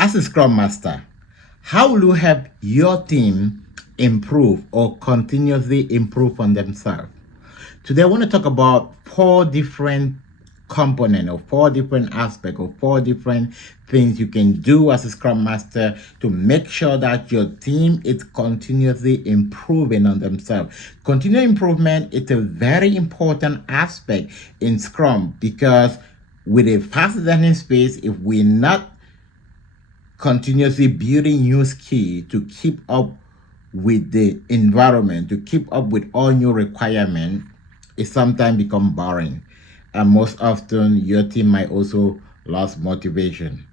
As a Scrum Master, how will you help your team improve or continuously improve on themselves? Today, I want to talk about 4 different components or 4 different aspects or 4 different things you can do as a Scrum Master to make sure that your team is continuously improving on themselves. Continuous improvement is a very important aspect in Scrum because with a fast learning space, if we're not continuously building new skill to keep up with the environment, to keep up with all new requirements, it sometimes becomes boring. And most often, your team might also lose motivation.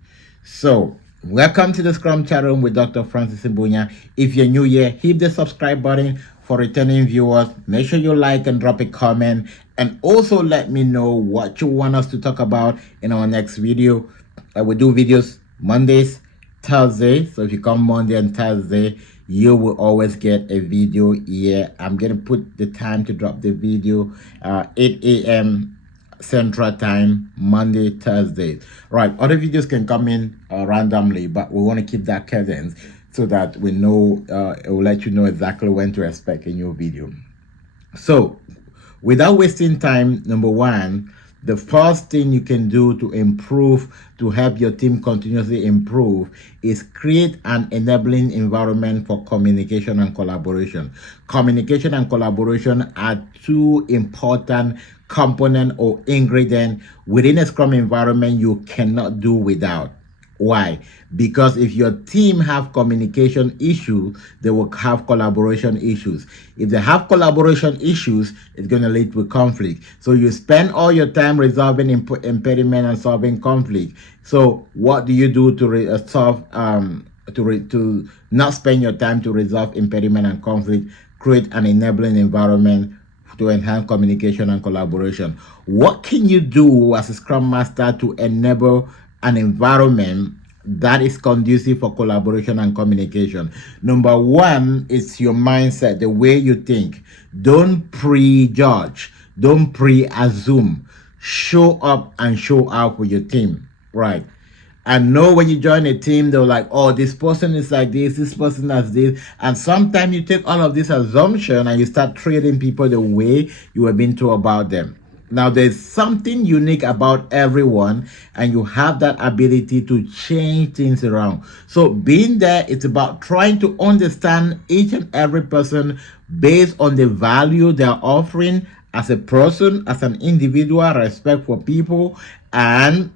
So, welcome to the Scrum ChatRoom with Dr. Francis Mbunya. If you're new here, hit the subscribe button. For returning viewers, make sure you like and drop a comment. And also let me know what you want us to talk about in our next video. I will do videos Mondays, Thursday. So if you come Monday and Thursday, you will always get a video here. I'm going to put the time to drop the video 8 a.m. Central Time, Monday, Thursday. Right, other videos can come in randomly, but we want to keep that cadence so that we know, it will let you know exactly when to expect a new video. So, without wasting time, number one, the first thing you can do to improve, to help your team continuously improve, is create an enabling environment for communication and collaboration. Communication and collaboration are 2 important components or ingredients within a Scrum environment you cannot do without. Why? Because if your team have communication issues, they will have collaboration issues. If they have collaboration issues, it's going to lead to conflict. So you spend all your time resolving impediment and solving conflict. So what do you do to to not spend your time to resolve impediment and conflict? Create an enabling environment to enhance communication and collaboration. What can you do as a Scrum Master to enable an environment that is conducive for collaboration and communication? Number one is your mindset, the way you think. Don't prejudge, don't pre-assume. Show up and show out for your team, right? And know when you join a team, they're like, oh, this person is like this person has this. And sometimes you take all of this assumption and you start treating people the way you have been told about them. Now, there's something unique about everyone, and you have that ability to change things around. So being there, it's about trying to understand each and every person based on the value they're offering as a person, as an individual, respect for people, and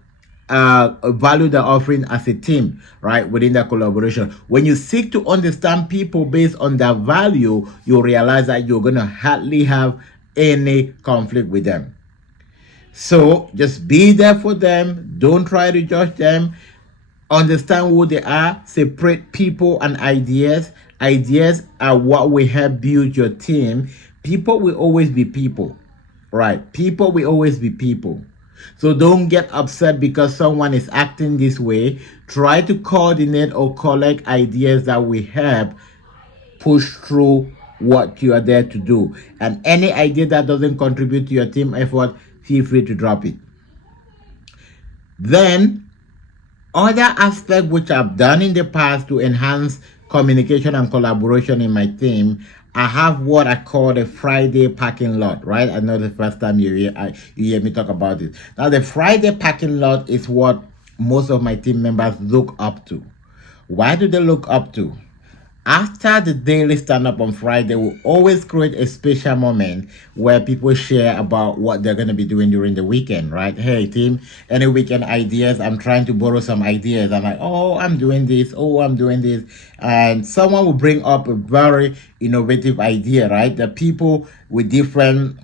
value they're offering as a team, right, within that collaboration. When you seek to understand people based on their value, you realize that you're going to hardly have any conflict with them. So just be there for them. Don't try to judge them. Understand who they are. Separate people and ideas. Ideas are what will help build your team. People will always be people, right? People will always be people. So don't get upset because someone is acting this way. Try to coordinate or collect ideas that will help push through what you are there to do. And any idea that doesn't contribute to your team effort, feel free to drop it. Then, other aspects which I've done in the past to enhance communication and collaboration in my team, I have what I call the Friday parking lot, right? I know the first time you hear me talk about it. Now, the Friday parking lot is what most of my team members look up to. Why do they look up to? After the daily stand-up on Friday, we'll always create a special moment where people share about what they're going to be doing during the weekend, right? Hey, team, any weekend ideas? I'm trying to borrow some ideas. I'm like, oh, I'm doing this. Oh, I'm doing this. And someone will bring up a very innovative idea, right? The people with different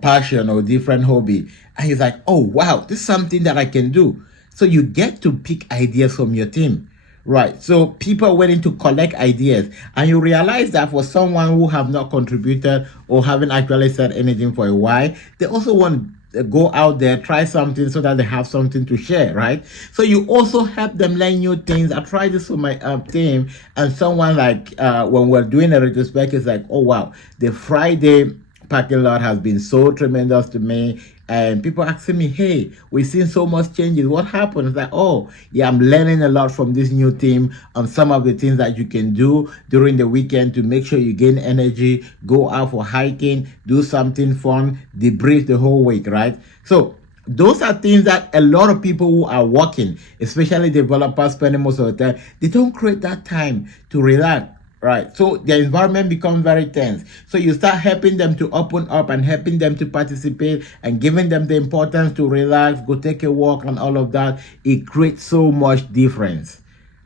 passion or different hobby. And he's like, oh, wow, this is something that I can do. So you get to pick ideas from your team. Right, so people are willing to collect ideas, and you realize that for someone who have not contributed or haven't actually said anything for a while, they also want to go out there, try something so that they have something to share, right? So you also help them learn new things. I tried this with my team, and someone like when we're doing a retrospect is like, oh wow, the Friday parking lot has been so tremendous to me. And people asking me, hey, we've seen so much changes. What happened? It's like, oh, yeah, I'm learning a lot from this new team on some of the things that you can do during the weekend to make sure you gain energy, go out for hiking, do something fun, debrief the whole week, right? So those are things that a lot of people who are working, especially developers spending most of the time, they don't create that time to relax. Right. So the environment becomes very tense. So you start helping them to open up and helping them to participate and giving them the importance to relax, go take a walk and all of that. It creates so much difference.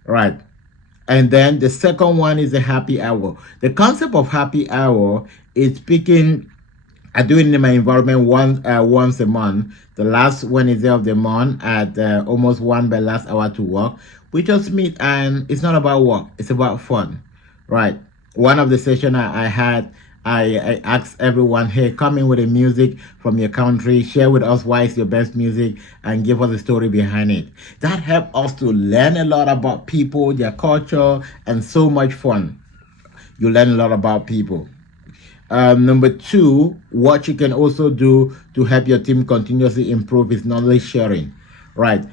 Right. And then the second one is the happy hour. The concept of happy hour is speaking. I do it in my environment once a month. The last Wednesday of the month at almost 1 by last hour to work. We just meet and it's not about work. It's about fun. Right. One of the sessions I had, I asked everyone, hey, come in with a music from your country, share with us why it's your best music, and give us the story behind it. That helped us to learn a lot about people, their culture, and so much fun. You learn a lot about people. Number two, what you can also do to help your team continuously improve is knowledge sharing. Right.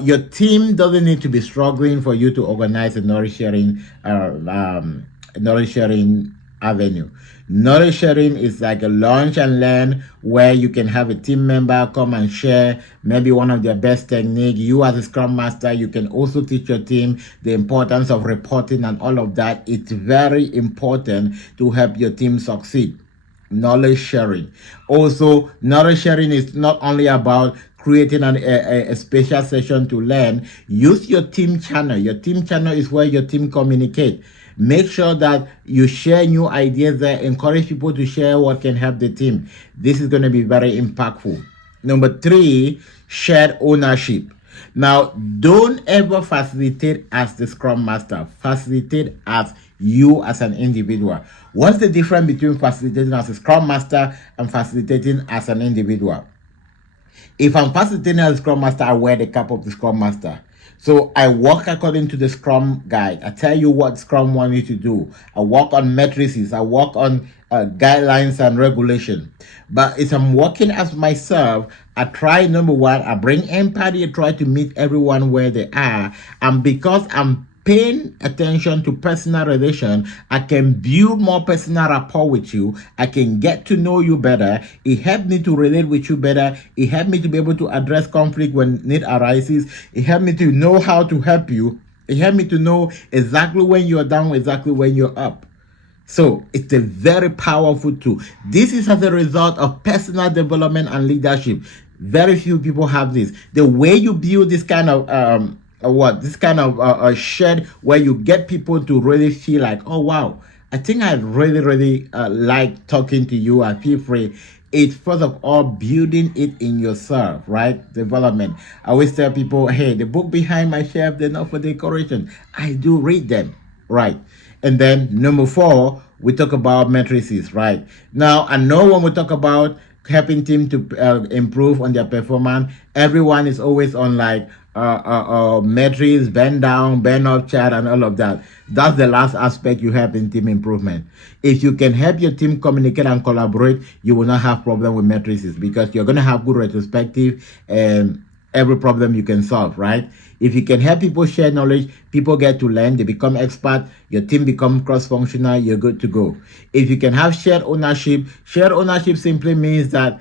Your team doesn't need to be struggling for you to organize a knowledge sharing avenue. Knowledge sharing is like a launch and learn where you can have a team member come and share maybe one of their best technique. You as a Scrum Master, you can also teach your team the importance of reporting and all of that. It's very important to help your team succeed. Knowledge sharing. Also, knowledge sharing is not only about creating a special session to learn. Use your team channel. Your team channel is where your team communicate. Make sure that you share new ideas there. Encourage people to share what can help the team. This is going to be very impactful. Number three, shared ownership. Now, don't ever facilitate as the Scrum Master. Facilitate as you as an individual. What's the difference between facilitating as a Scrum Master and facilitating as an individual? If I'm facilitating as a Scrum Master, I wear the cap of the Scrum Master. So I work according to the Scrum guide. I tell you what Scrum wants me to do. I work on matrices. I work on guidelines and regulation. But if I'm working as myself, I try, number one, I bring empathy. I try to meet everyone where they are. And because I'm paying attention to personal relation, I can build more personal rapport with you. I can get to know you better. It helped me to relate with you better. It helped me to be able to address conflict when need arises. It helped me to know how to help you. It helped me to know exactly when you're down, exactly when you're up. So it's a very powerful tool. This is as a result of personal development and leadership. Very few people have this. The way you build this kind of a shed where you get people to really feel like, oh wow, I think I really like talking to you. I feel free. It's first of all building it in yourself, right? Development. I always tell people, hey, the book behind my shelf, they're not for decoration. I do read them, right? And then number four, we talk about matrices, right? Now, I know when we talk about helping team to improve on their performance, everyone is always on like metrics, bend down, bend up chart, and all of that. That's the last aspect you have in team improvement. If you can help your team communicate and collaborate, you will not have problem with matrices because you're going to have good retrospective and every problem you can solve, right? If you can help people share knowledge, people get to learn, they become expert, your team become cross-functional, you're good to go. If you can have shared ownership simply means that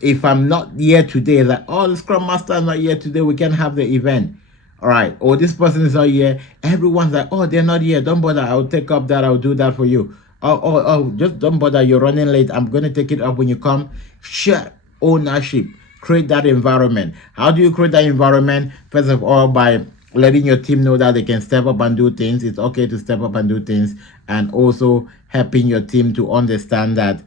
if I'm not here today, like, oh, the Scrum Master is not here today, we can have the event. All right. Or this person is not here. Everyone's like, oh, they're not here. Don't bother. I'll take up that. I'll do that for you. Oh, just don't bother. You're running late. I'm going to take it up when you come. Share ownership. Create that environment. How do you create that environment? First of all, by letting your team know that they can step up and do things. It's okay to step up and do things. And also helping your team to understand that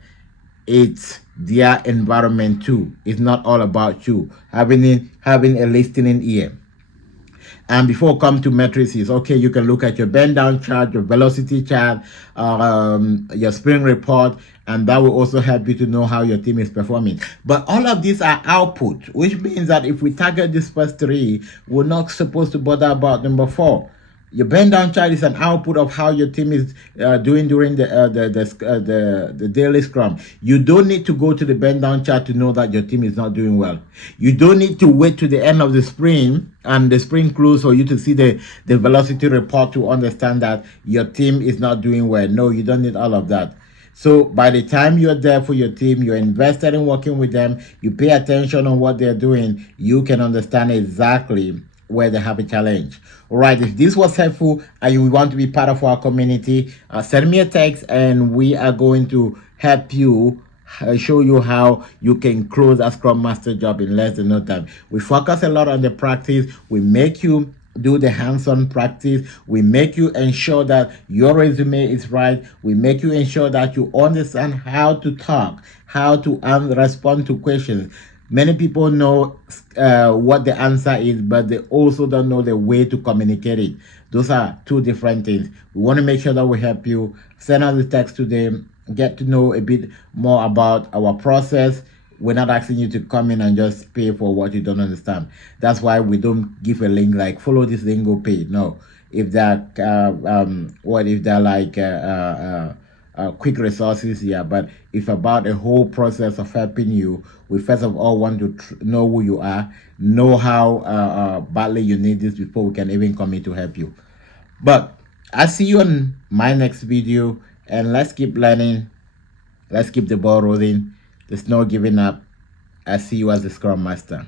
it's their environment too. It's not all about you. Having a listening ear. And before come to matrices, okay, you can look at your bend down chart, your velocity chart, your sprint report, and that will also help you to know how your team is performing. But all of these are output, which means that if we target these first three, we're not supposed to bother about number four. Your bend down chart is an output of how your team is doing during the daily scrum. You don't need to go to the bend down chart to know that your team is not doing well. You don't need to wait to the end of the sprint and the sprint close for you to see the velocity report to understand that your team is not doing well. No, you don't need all of that. So by the time you're there for your team, you're invested in working with them, you pay attention on what they're doing, you can understand exactly where they have a challenge. All right, if this was helpful and you want to be part of our community, send me a text and we are going to help you show you how you can close a Scrum Master job in less than no time. We focus a lot on the practice. We make you do the hands-on practice. We make you ensure that your resume is right. We make you ensure that you understand how to talk, how to respond to questions. Many people know what the answer is, but they also don't know the way to communicate it. Those are two different things. We want to make sure that we help you. Send us the text to them, get to know a bit more about our process. We're not asking you to come in and just pay for what you don't understand. That's why we don't give a link like follow this link, go pay. No, if they're if they're like quick resources, yeah. But if about a whole process of helping you, we first of all want to know who you are, know how badly you need this before we can even come in to help you. But I'll see you on my next video, and let's keep learning. Let's keep the ball rolling. There's no giving up. I see you as the Scrum Master.